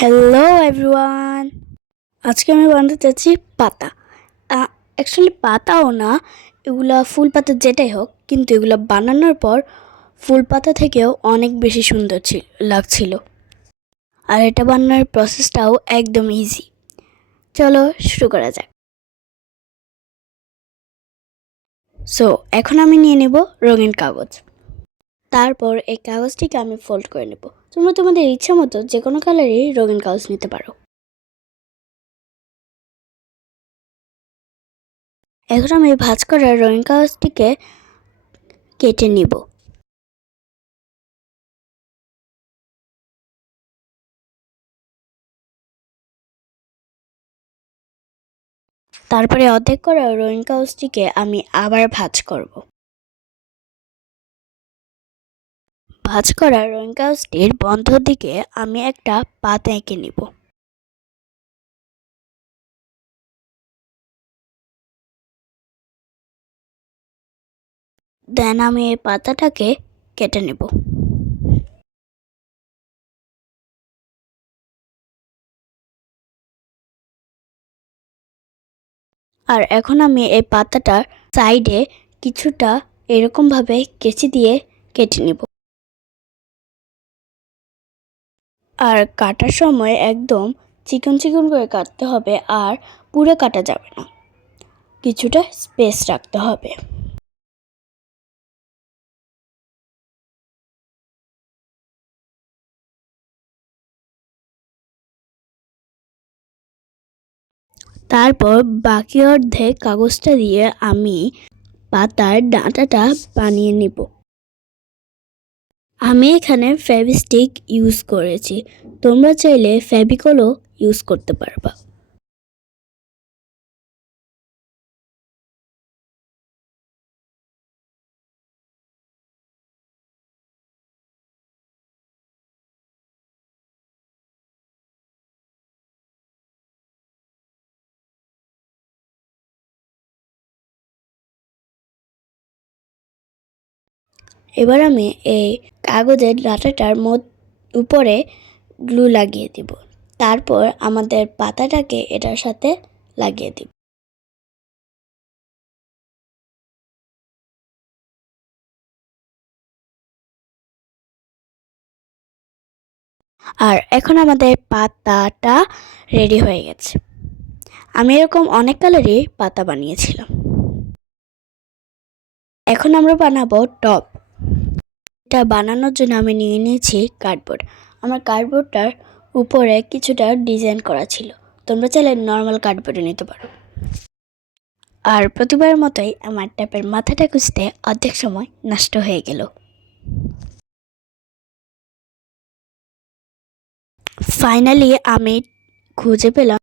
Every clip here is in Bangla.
হ্যালো এভরিওয়ান আজকে আমি বানাতে চাচ্ছি পাতা। অ্যাকচুয়ালি পাতাও না, এগুলা ফুল পাতা যেটাই হোক, কিন্তু এগুলো বানানোর পর ফুল পাতা থেকেও অনেক বেশি সুন্দর ছিল লাগছিল। আর এটা বানানোর প্রসেসটাও একদম ইজি চলো শুরু করা যাক। সো এখন আমি নিয়ে নেব রঙিন কাগজ। তারপর এই কাগজটিকে আমি ফোল্ড করে নেব। তোমরা তোমাদের ইচ্ছা মতো যে কোনো কালারই রঙিন কাগজ নিতে পারো। এখন আমি ভাজ করা রঙিন কাগজটিকে কেটে নিব। তারপরে অর্ধেক করা রঙিন কাগজটিকে আমি আবার ভাজ করব। ভাঁজ করা রঙিন কাগজটির বন্ধ দিকে আমি একটা পাতা এঁকে নিব। দেন আমি এই পাতাটাকে কেটে নেব। আর এখন আমি এই পাতাটার সাইডে কিছুটা এরকমভাবে কেচি দিয়ে কেটে নেব। আর কাটার সময় একদম চিকন চিকন করে কাটতে হবে আর পুরো কাটা যাবে না। কিছুটা স্পেস রাখতে হবে। তারপর বাকি অর্ধেক কাগজটা দিয়ে আমি পাতার ডাঁটাটা বানিয়ে নিব। আমি এখানে ফেভিস্টিক ইউজ করেছি। তোমরা চাইলে ফেভিকলও ইউজ করতে পারবা। এবার আমি এই কাগজের ডাটাটার মধ্য, উপরে গ্লু লাগিয়ে দিব। তারপর আমাদের পাতাটাকে এটার সাথে লাগিয়ে দিব। আর এখন আমাদের পাতাটা রেডি হয়ে গেছে। আমি এরকম অনেক কালারই পাতা বানিয়েছিলাম। এখন আমরা বানাবো টপ। এটা বানানোর জন্য আমি নিয়ে নিয়েছি কার্ডবোর্ড। আমার কার্ডবোর্ডটার উপরে কিছুটা ডিজাইন করা ছিল। তোমরা চাইলে নর্মাল কার্ডবোর্ডে নিতে পারো। আর প্রতিবার মতোই আমার ট্যাপের মাথাটা খুঁজতে অর্ধেক সময় নষ্ট হয়ে গেল। ফাইনালি আমি খুঁজে পেলাম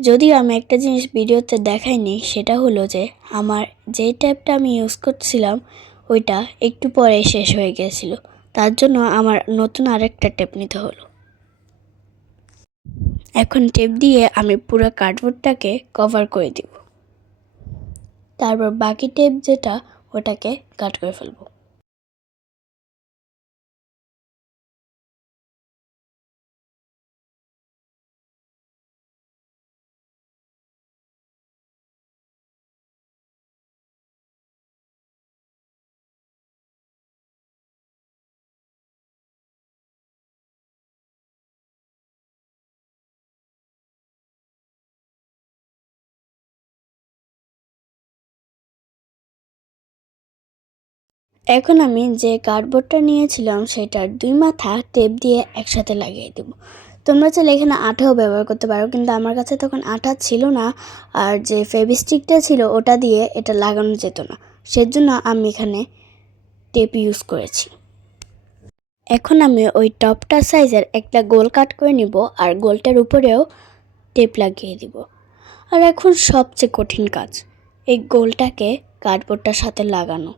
যদিও আমি একটা জিনিস ভিডিওতে দেখাইনি, সেটা হলো যে আমার যে ট্যাপটা আমি ইউজ করছিলাম, ওইটা একটু পরে শেষ হয়ে গিয়েছিল। তার জন্য আমার নতুন আরেকটা টেপ নিতে হলো। এখন টেপ দিয়ে আমি পুরো কার্ডবোর্ডটাকে কভার করে দিব। তারপর বাকি টেপ যেটা, ওটাকে কাট করে ফেলব। এখন আমি যে কার্ডবোর্ডটা নিয়েছিলাম সেটার দুই মাথা টেপ দিয়ে একসাথে লাগিয়ে দেব। তোমরা চাইলে এখানে আঠাও ব্যবহার করতে পারো, কিন্তু আমার কাছে তখন আঠা ছিল না, আর যে ফেভিস্টিকটা ছিল ওটা দিয়ে এটা লাগানো যেত না। সেজন্য আমি এখানে টেপ ইউজ করেছি। এখন আমি ওই টপটা সাইজের একটা গোল কাট করে নিব, আর গোলটার উপরেও টেপ লাগিয়ে দিব। আর এখন সবচেয়ে কঠিন কাজ, এই গোলটাকে কার্ডবোর্ডটার সাথে লাগানো।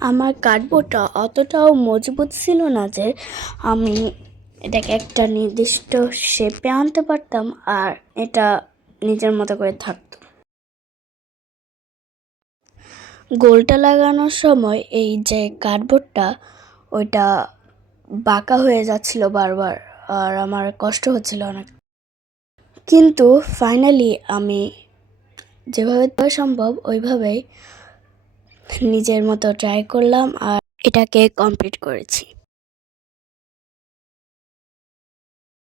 আমার কার্ডবোর্ডটা অতটাও মজবুত ছিল না যে আমি এটাকে একটা নির্দিষ্ট শেপে আনতে পারতাম আর এটা নিজের মতো করে থাকতো। গোলটা লাগানোর সময় এই যে কার্ডবোর্ডটা, ওইটা বাঁকা হয়ে যাচ্ছিল বারবার আর আমার কষ্ট হচ্ছিল অনেক। কিন্তু ফাইনালি আমি যেভাবে সম্ভব ওইভাবেই নিজের মতো ট্রাই করলাম আর এটাকে কমপ্লিট করেছি।